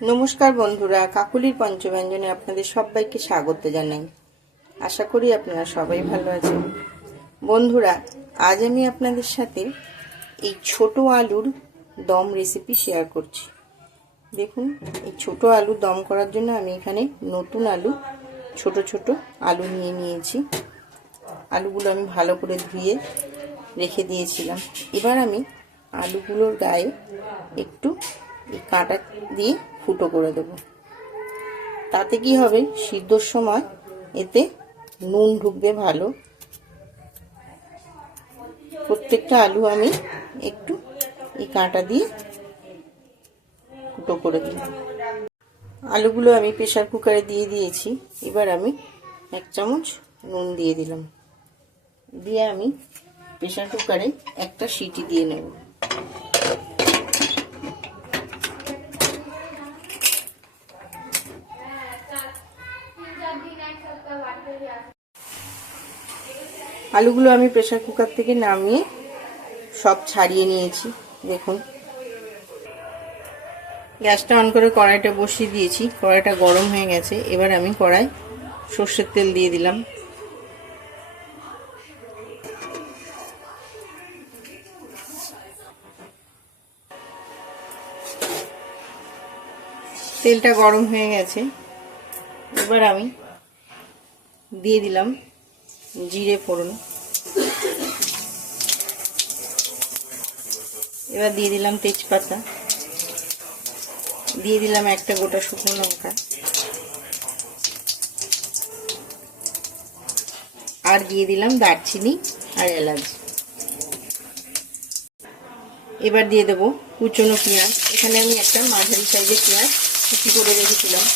নমস্কার বন্ধুরা, কাকুলির পঞ্চব্যঞ্জনে আপনাদের সবাইকে স্বাগত জানাই। আশা করি আপনারা সবাই ভালো আছেন। বন্ধুরা, আজ আমি আপনাদের সাথে এই ছোট আলুর দম রেসিপি শেয়ার করছি। দেখুন, এই ছোট আলু দম করার জন্য আমি এখানে নতুন আলু, ছোট ছোট আলু নিয়েছি। আলুগুলো আমি ভালো করে ধুয়ে রেখে দিয়েছিলাম। এবার আমি আলুগুলোর গায়ে একটু এই কাঁটা দিয়ে ফুটো করে দেব। তাতে কি হবে, সিদ্ধর সময় এতে নুন ঢুকবে ভালো। প্রত্যেকটা আলু আমি একটু এই কাঁটা দিয়ে ফুটো করে দিলাম। আলুগুলো আমি প্রেসার কুকারে দিয়ে দিয়েছি। এবার আমি 1 চামচ নুন দিয়ে দিলাম, দিয়ে আমি প্রেসার কুকারে একটা সিটি দিয়ে নেব। আলুগুলো আমি প্রেসার কুকার থেকে নামিয়ে সব ছাড়িয়ে নিয়েছি। দেখুন, গ্যাসটা অন করে কড়াইটা বসিয়ে দিয়েছি। কড়াইটা গরম হয়ে গেছে। এবার আমি কড়াই সর্ষের তেল দিয়ে দিলাম। তেলটা গরম হয়ে গেছে। এবার আমি দিয়ে দিলাম জিরে ফোড়ন। এবার দিয়ে দিলাম তেজপাতা, দিয়ে দিলাম একটা গোটা শুকনো লঙ্কা, আর দিয়ে দিলাম দারচিনি আর এলাচ। এবার দিয়ে দেবো কুচনো পেঁয়াজ। এখানে আমি একটা মাঝারি সাইজের পেঁয়াজ কুচি করে রেখেছিলাম।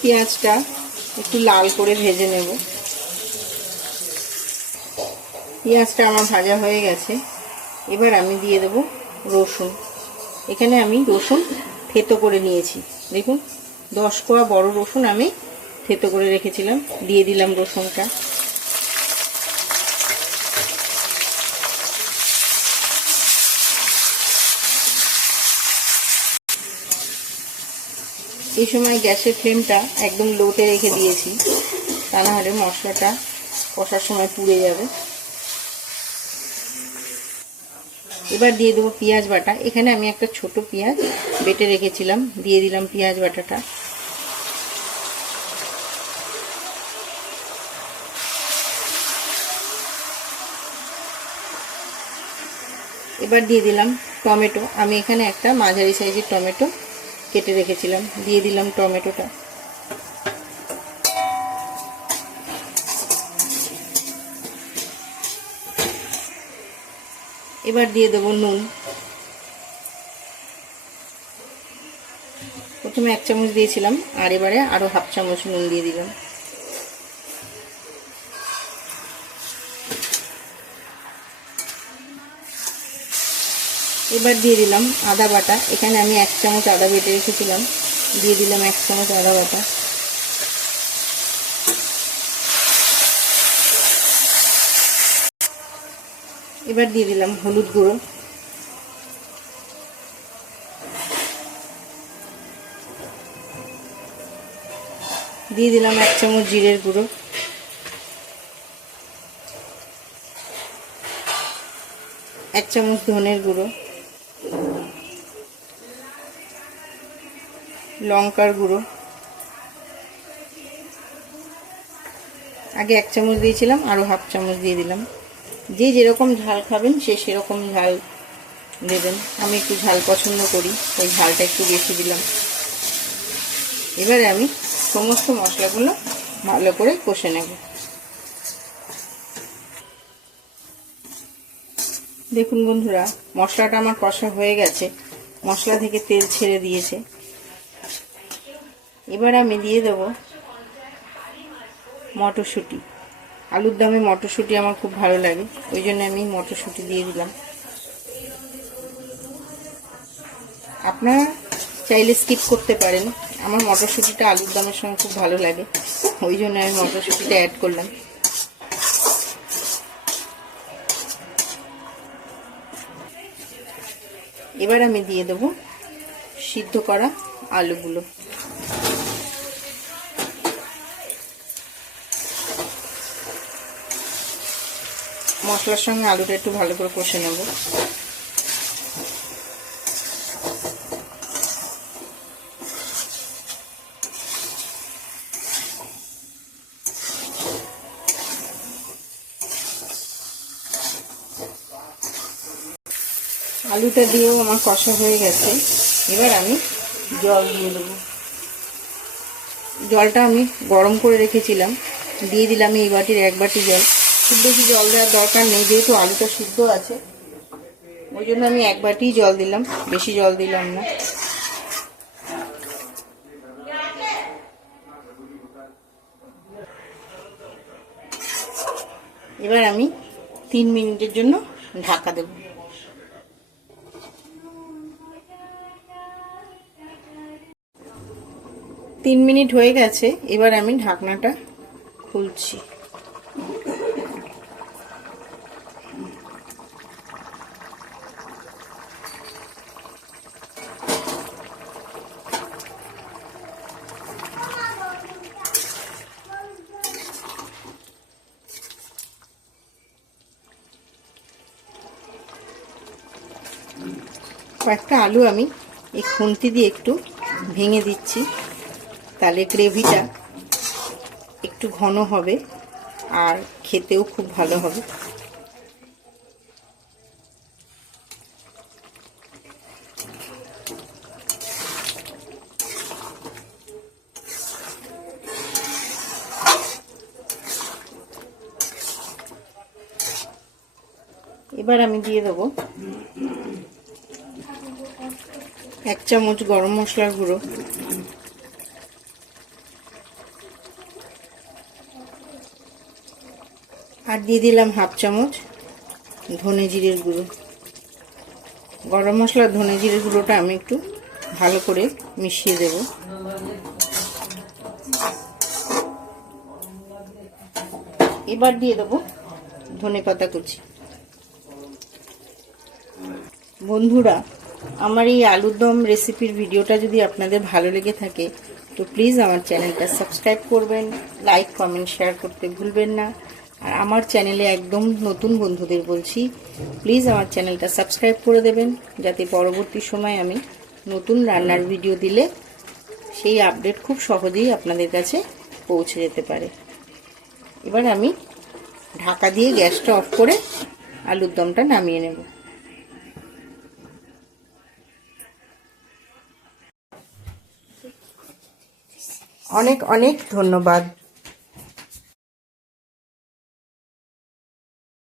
পেঁয়াজটা একটু লাল করে ভেজে নেব। পেঁয়াজটা আমার ভাজা হয়ে গেছে। এবার আমি দিয়ে দেব রসুন। এখানে আমি রসুন থেতো করে নিয়েছি। দেখুন, 10 কোয়া বড় রসুন আমি থেতো করে রেখেছিলাম। দিয়ে দিলাম রসুনটা। এই সময় গ্যাসের ফ্লেমটা একদম লোতে রেখে দিয়েছি, তা না হলে মশলাটা কষার সময় পুড়ে যাবে। এবার দিয়ে দেবো পেঁয়াজ বাটা। এখানে আমি একটা ছোট পেঁয়াজ বেটে রেখেছিলাম, দিয়ে দিলাম পেঁয়াজ বাটাটা। এবার দিয়ে দিলাম টমেটো। আমি এখানে একটা মাঝারি সাইজের টমেটো কেটে রেখেছিলাম, দিয়ে দিলাম টমেটোটা। এবার দিয়ে দেবো নুন। প্রথমে 1 চামচ দিয়েছিলাম, আর এবারে আরো 1/2 চামচ নুন দিয়ে দিলাম। এবার দিয়ে দিলাম আদা বাটা। এখানে আমি 1 চামচ আদা বেটে রেখেছিলাম, দিয়ে দিলাম 1 চামচ আদা বাটা। এবার দিয়ে দিলাম হলুদ গুঁড়ো, দিয়ে দিলাম 1 চামচ জিরের গুঁড়ো, 1 চামচ ধনের গুঁড়ো, লঙ্কার গুঁড়ো। আগে 1 চামচ দিয়েছিলাম, আরো 1/2 চামচ দিয়ে দিলাম। যে যেরকম ঝাল খাবেন সে সেরকম ঝাল দেবেন। আমি একটু ঝাল পছন্দ করি, তাই ঝালটা একটু বেশি দিলাম। এবারে আমি সমস্ত মশলাগুলো ভালো করে কষে নেব। দেখুন বন্ধুরা, মশলাটা আমার কষা হয়ে গেছে, মশলা থেকে তেল ছেড়ে দিয়েছে। এবার আমি দিয়ে দেব মটরশুঁটি। আলুর দমে মটরশুঁটি আমার খুব ভালো লাগে, ওই জন্য আমি মটরশুঁটি দিয়ে দিলাম। আপনারা চাইলে স্কিপ করতে পারেন, আমার মটরশুঁটিটা আলুর দমের সঙ্গে খুব ভালো লাগে, ওই জন্য আমি মটরশুঁটিটা অ্যাড করলাম। এবার আমি দিয়ে দেব সিদ্ধ করা আলুগুলো। মশলার সঙ্গে আলুটা একটু ভালো করে কষে নেব। আলুটা দিয়েও আমার কষা হয়ে গেছে। এবার আমি জল দিয়ে দেবো। জলটা আমি গরম করে রেখেছিলাম, দিয়ে দিলাম এই বাটির 1 বাটি জল। খুব বেশি জল দেওয়ার দরকার নেই, যেহেতু আলুটা সিদ্ধ আছে, ওই জন্য আমি 1 বাটি জল দিলাম, বেশি জল দিলাম না। এবার আমি 3 মিনিটের জন্য ঢাকা দেব। 3 মিনিট হয়ে গেছে। এবার আমি ঢাকনাটা খুলছি। কয়েকটা আলু আমি এই খুন্তি দিয়ে একটু ভেঙে দিচ্ছি, তাহলে গ্রেভিটা একটু ঘন হবে আর খেতেও খুব ভালো হবে। এবার আমি দিয়ে দেবো 1 চামচ গরম মশলার গুঁড়ো, আর দিয়ে দিলাম 1/2 চামচ ধনে জিরের গুঁড়ো। গরম মশলা ধনে জিরের গুঁড়োটা আমি একটু ভালো করে মিশিয়ে দেব। এবার দিয়ে দেবো ধনেপাতা কুচি। বন্ধুরা, আমার এই আলুর দম রেসিপির ভিডিওটা যদি আপনাদের ভালো লেগে থাকে তো প্লিজ আমার চ্যানেলটা সাবস্ক্রাইব করবেন, লাইক কমেন্ট শেয়ার করতে ভুলবেন না। আর আমার চ্যানেলে একদম নতুন বন্ধুদের বলছি, প্লিজ আমার চ্যানেলটা সাবস্ক্রাইব করে দেবেন, যাতে পরবর্তী সময় আমি নতুন রান্নার ভিডিও দিলে সেই আপডেট খুব সহজেই আপনাদের কাছে পৌঁছে যেতে পারে। এবার আমি ঢাকা দিয়ে গ্যাসটা অফ করে আলুর দমটা নামিয়ে নেব। অনেক অনেক ধন্যবাদ।